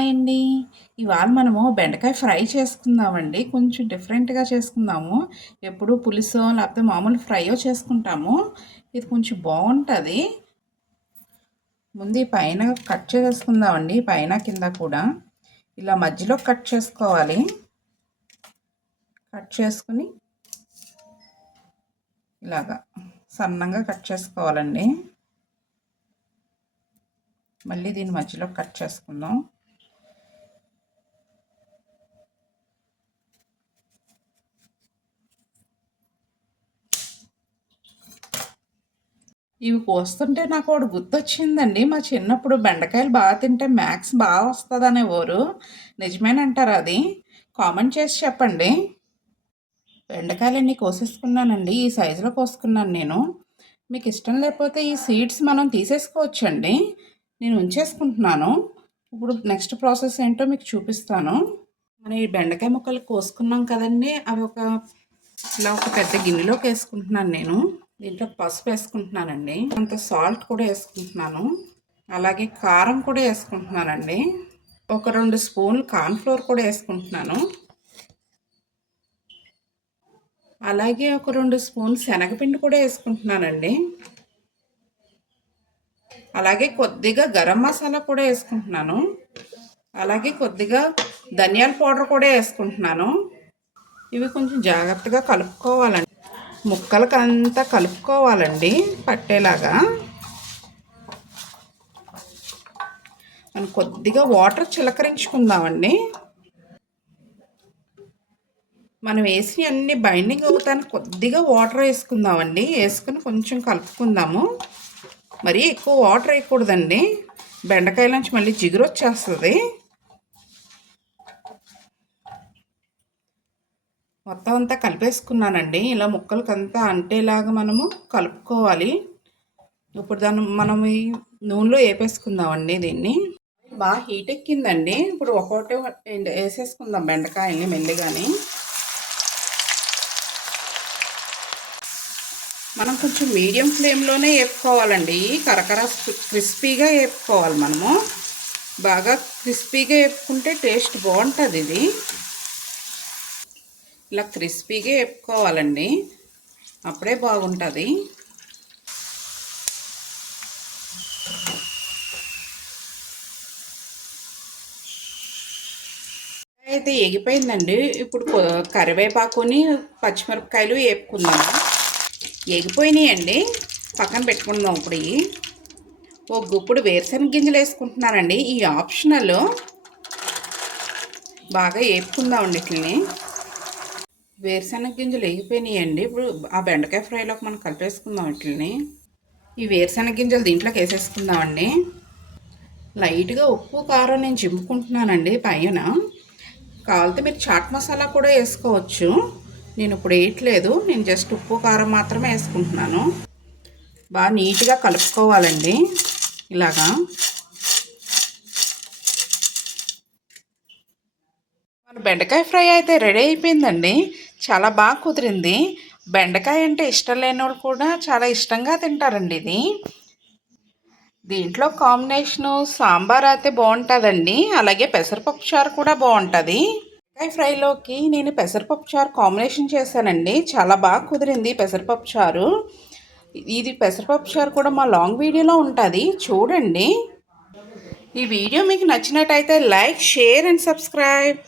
Hi అండి ఇవాళ మనము బెండకాయ ఫ్రై చేసుకుందామండి. కొంచెం డిఫరెంట్గా చేసుకుందాము. ఎప్పుడు పులుసో లేకపోతే మామూలు ఫ్రైయో చేసుకుంటాము. ఇది కొంచెం బాగుంటుంది. ముందు పైన కట్ చేసుకుందామండి పైన కింద కూడా. ఇలా మధ్యలో కట్ చేసుకోవాలి. కట్ చేసుకుని ఇలాగా సన్నంగా కట్ చేసుకోవాలండి. మళ్ళీ దీని మధ్యలో కట్ చేసుకుందాం. ఇవి కోస్తుంటే నాకు ఒకటి గుర్తొచ్చిందండి. మా చిన్నప్పుడు బెండకాయలు బాగా తింటే మ్యాథ్స్ బాగా వస్తుంది అనేవారు నిజమేనంటారు అది? కామెంట్ చేసి చెప్పండి. బెండకాయలన్నీ కోసేసుకున్నానండి. ఈ సైజులో కోసుకున్నాను నేను. మీకు ఇష్టం లేకపోతే ఈ సీడ్స్ మనం తీసేసుకోవచ్చండి. నేను ఉంచేసుకుంటున్నాను. ఇప్పుడు నెక్స్ట్ ప్రాసెస్ ఏంటో మీకు చూపిస్తాను. మనం ఈ బెండకాయ ముక్కలు కోసుకున్నాం కదండి. అవి ఒక ఇలా ఒక పెద్ద గిన్నెలోకి వేసుకుంటున్నాను నేను. దీంట్లో పసుపు వేసుకుంటున్నానండి. అంత సాల్ట్ కూడా వేసుకుంటున్నాను. అలాగే కారం కూడా వేసుకుంటున్నానండి. ఒక రెండు స్పూన్లు కార్న్ఫ్లోర్ కూడా వేసుకుంటున్నాను. అలాగే ఒక రెండు స్పూన్ శనగపిండి కూడా వేసుకుంటున్నానండి. అలాగే కొద్దిగా గరం మసాలా కూడా వేసుకుంటున్నాను. అలాగే కొద్దిగా ధనియాల పౌడర్ కూడా వేసుకుంటున్నాను. ఇవి కొంచెం జాగ్రత్తగా కలుపుకోవాలండి. ముక్కలకంతా కలుపుకోవాలండి పట్టేలాగా. మనం కొద్దిగా వాటర్ చిలకరించుకుందామండి. మనం వేసి అన్ని బైండింగ్ అవుతాను కొద్దిగా వాటర్ వేసుకుందామండి. వేసుకుని కొంచెం కలుపుకుందాము. మరీ ఎక్కువ వాటర్ వేయకూడదండి. బెండకాయల నుంచి మళ్ళీ జిగురు వచ్చేస్తుంది. మొత్తం అంతా కలిపేసుకున్నానండి. ఇలా ముక్కలకంతా అంటేలాగా మనము కలుపుకోవాలి. ఇప్పుడు దాన్ని మనం ఈ నూనెలో వేపేసుకుందామండి దీన్ని. బాగా హీట్ ఎక్కిందండి ఇప్పుడు ఒక్కొక్కటి వేసేసుకుందాం బెండకాయల్ని మెల్లిగాని. మనం కొంచెం మీడియం ఫ్లేమ్లోనే వేపుకోవాలండి కరకర క్రిస్పీగా వేపుకోవాలి మనము. బాగా క్రిస్పీగా వేపుకుంటే టేస్ట్ బాగుంటుంది ఇది. ఇలా క్రిస్పీగా వేపుకోవాలండి. అప్పుడే బాగుంటుంది. అయితే ఎగిపోయిందండి. ఇప్పుడు కరివేపాకుని పచ్చిమిరపకాయలు వేపుకుందాము? ఎగిపోయినాయండి. పక్కన పెట్టుకుందాం ఇప్పుడు ఓ గుప్పుడు వేరుశనగ గింజలు వేసుకుంటున్నానండి. ఈ ఆప్షనల్ బాగా వేపుకుందామండి ఇట్లని. వేరుశనగ గింజలు వేగిపోయినాయండి. ఇప్పుడు ఆ బెండకాయ ఫ్రైలోకి మనం కలిపేసుకుందాం వీటిని ఈ వేరుశనగ గింజలు దీంట్లోకి వేసేసుకుందామండి. లైట్గా ఉప్పు కారం నేను చింపుకుంటున్నానండి పైన. కావాలంటే మీరు చాట్ మసాలా కూడా వేసుకోవచ్చు. నేను ఇప్పుడు వేయట్లేదు. నేను జస్ట్ ఉప్పు కారం మాత్రమే వేసుకుంటున్నాను. బాగా నీట్గా కలుపుకోవాలండి. ఇలాగా. మన బెండకాయ ఫ్రై అయితే రెడీ అయిపోయిందండి. చాలా బాగా కుదిరింది. బెండకాయ అంటే ఇష్టం లేని వాళ్ళు కూడా చాలా ఇష్టంగా తింటారండి ఇది. దీంట్లో కాంబినేషను సాంబార్ అయితే బాగుంటుందండి. అలాగే పెసరపప్పు చారు కూడా బాగుంటుంది. బెండకాయ ఫ్రైలోకి నేను పెసరపప్పు చారు కాంబినేషన్ చేశానండి. చాలా బాగా కుదిరింది పెసరపప్పు చారు. ఇది పెసరపప్పు చారు కూడా మా లాంగ్ వీడియోలో ఉంటుంది. చూడండి. ఈ వీడియో మీకు నచ్చినట్టయితే లైక్ షేర్ అండ్ సబ్స్క్రైబ్.